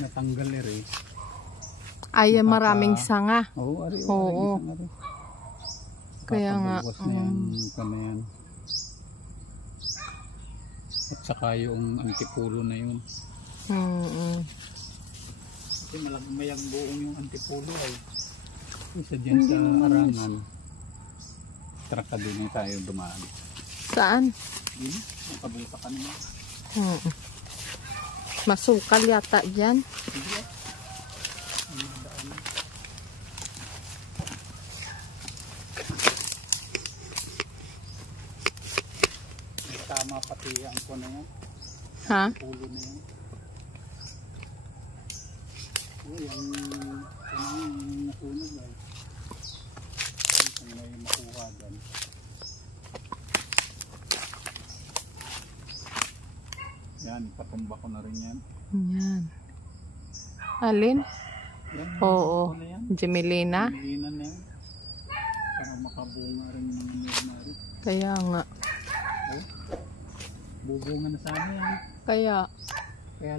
natanggal eh. Ay, maraming sanga. Oo, Oo. Kaya nga. Na yan. At saka yung antipulo na yun. Kasi mayang buong yung antipulo ay. Isa dyan sa Arangan. Traka din tayo dumaan. Saan? Dito, nakabuta ka naman. Masukal yata dyan. Tama pati ang ko na yan. Ha? Pulo na yan. Yung nasunog ay. Kung may makuha dyan. Yan, patumba ko na rin yan. Yan. Alin? Yan, oo. Jemelina? Jemelina na yan. Para makabunga rin yung nangyari. Kaya nga. Oh, bubunga na sana yan. Kaya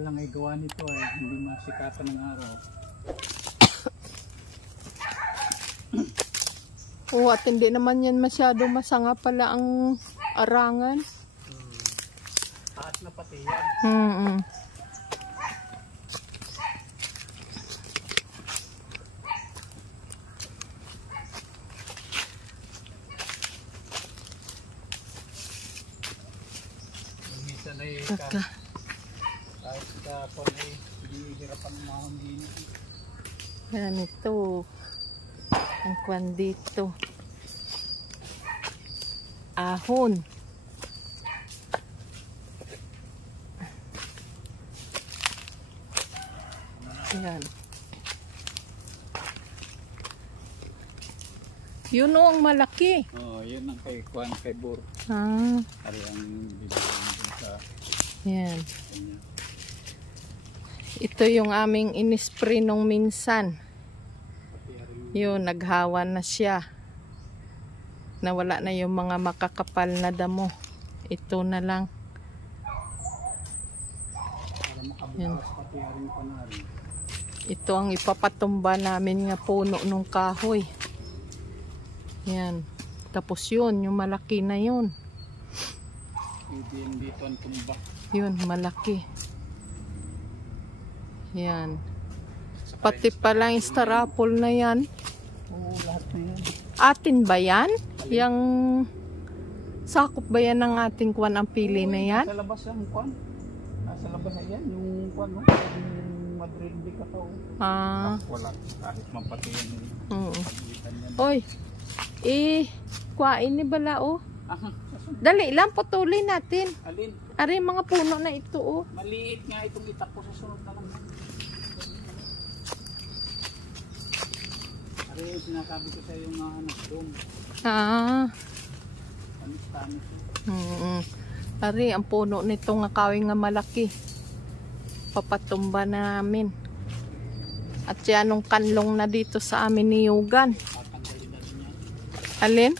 lang ay gawa nito ay hindi masikatan ng araw. Oo, at hindi naman yan masyado masanga pala ang Arangan. Taas na pati yan. Minsan ay kahit kapon ay hihirapan ng mahon din. Yan ito. Ang kwan dito. Ahon. Yan. Yun o ang malaki. Oo, yun ang kay Kwan, kay Bur. Ari ang bibigyan din sa yan. kanya. Ito yung aming inispray nung minsan. Yun, naghawan na siya. Nawala na yung mga makakapal na damo. Ito na lang. Para makabukas pati rin pa na rin. Ito ang ipapatumba namin nga puno nung kahoy. Yan. Tapos yun, yung malaki na yun. Pwede dito ang tumba. Yun, malaki. Yan. Pati pala yung starapol na yan. Oo, lahat na yan. Atin ba yan? Yang sakop ba yan ng ating kwan ang pili na yan? Nasa labas yung kwan. Nasa labas na yan. Yung kwan, no? Yung Madrid di kakao. Wala. Kahit mapati yan. Oy. Kuwain ni bala oh. Dali lang, putulin natin. Alin? Ari mga puno na ito oh. Maliit nga itong itak ko sa sunod na lang. Ari yung sinasabi ko sa iyo nga anak doon. Tamis-tamis. Ari, ang puno nito nga kawing nga malaki. Papatumba namin. At yan ang kanlong na dito sa amin ni Yugan. Alin?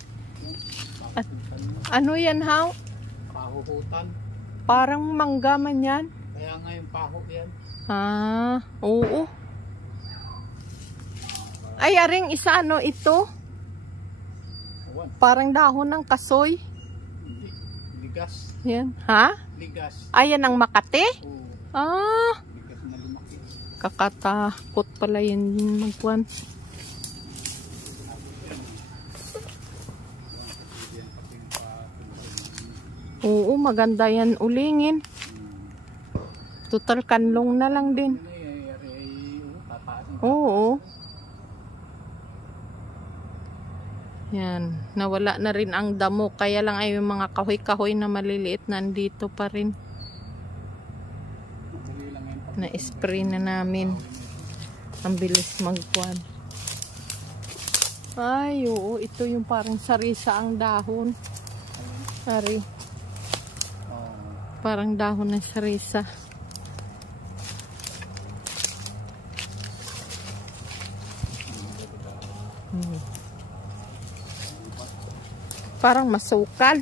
At, ano yan haw? Pahuhutan. Parang mangga man yan. Kaya nga yung paho yan. Oo. Ay, aring isa ano ito? Parang dahon ng kasoy. Ligas. Yan. Ha? Ligas. Ayan ang Makate? Oo. Ligas na lumaki. Kakatakot pala yan magkuhan. Oo, maganda yan ulingin. Total kanlong na lang din. Oo. Yan, nawala na rin ang damo. Kaya lang ay yung mga kahoy-kahoy na maliliit nandito pa rin. Na-spray na namin. Ang bilis magkuhan. Ay, oo. Ito yung parang sarisa ang dahon. Sorry. Parang dahon ng sarisa. Parang masukal.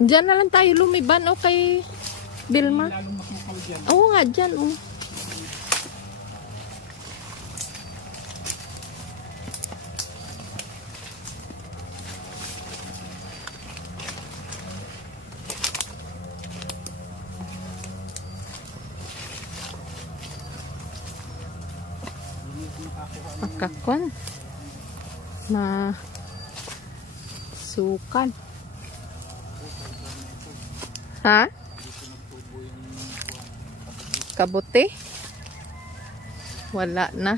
Diyan na lang tayo lumiban o kay Vilma. Lalong masukaw dyan. Oo nga, dyan. Oh. Makakon. Sukan. Ha? Kabuti? Wala na.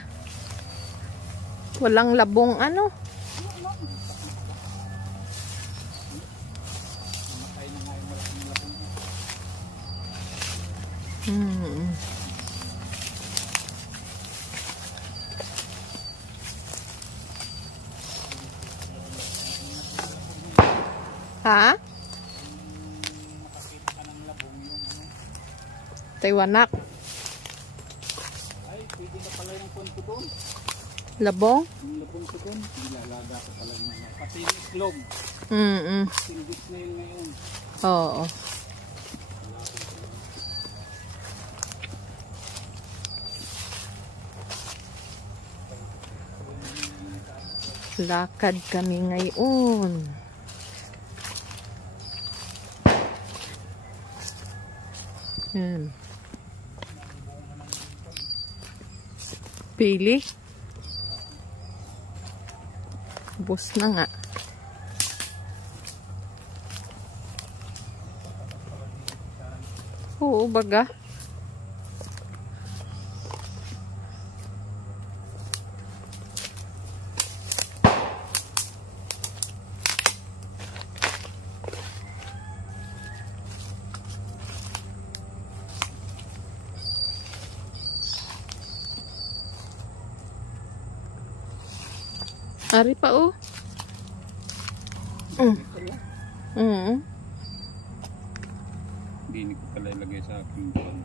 Walang labong ano. Ha? Taiwanak. Ay, pwede na pala yung konti doon. Labong? Yung labong ko doon. Nilalaga ko pala yung mga. Pati yung islog. Sinibis na yun ngayon. Oo. Lakad kami ngayon. Pili. Bus na nga. Oo, baga. Ari pa oh. Hindi ko pala ilagay sa aking bag.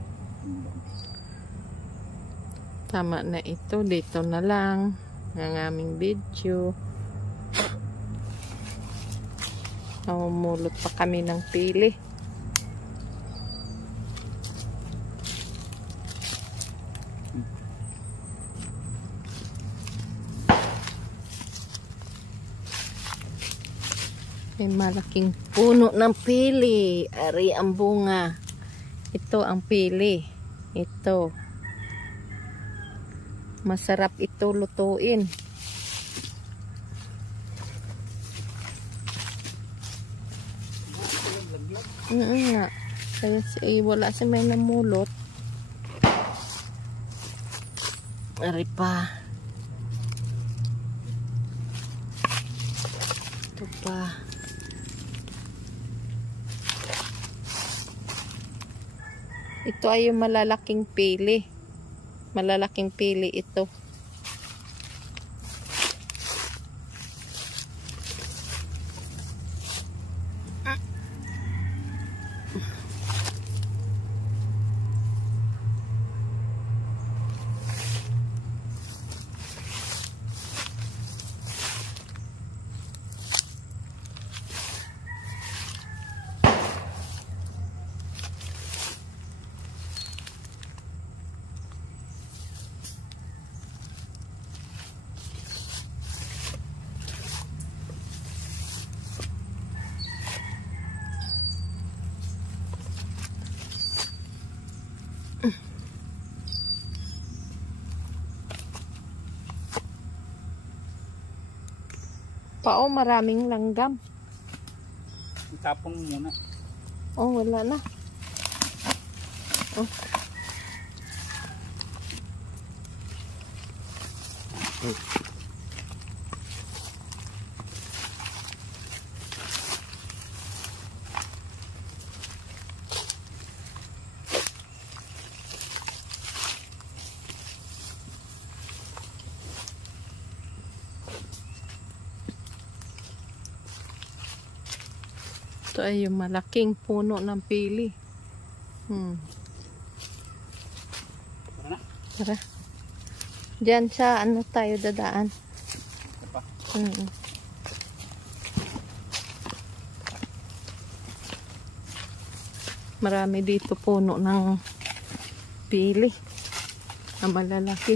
Tama na ito. Dito na lang ang aming video. Namumulot pa kami ng pili. May malaking puno ng pili. Ari ang bunga. Ito ang pili. Ito. Masarap ito lutuin. Nga. Kaya wala si may namulot. Ari pa. Ito pa. Ito ay yung malalaking pili. Malalaking pili ito. Pao, maraming langgam. Itapon mo muna. Oh, wala na. Oh. Ito ay yung malaking puno ng pili. Tara na. Tara. Diyan sa ano tayo dadaan. Ito pa. Marami dito puno ng pili na malalaki.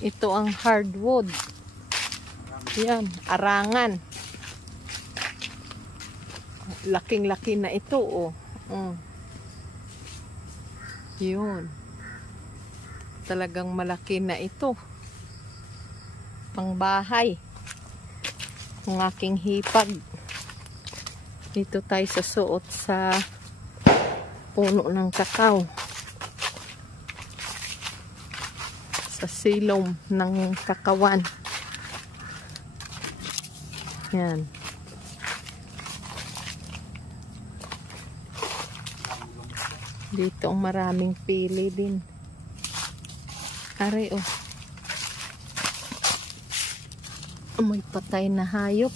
Ito ang hardwood. Yan, arangan. Laking-laki na ito, oh. Yun. Talagang malaki na ito. Pangbahay. Ang aking hipag. Dito tayo sa suot sa puno ng kakao. Sa silom ng kakawan. Yan. Dito ang maraming pili din. Aray, oh. May patay na hayop.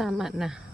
Tama na.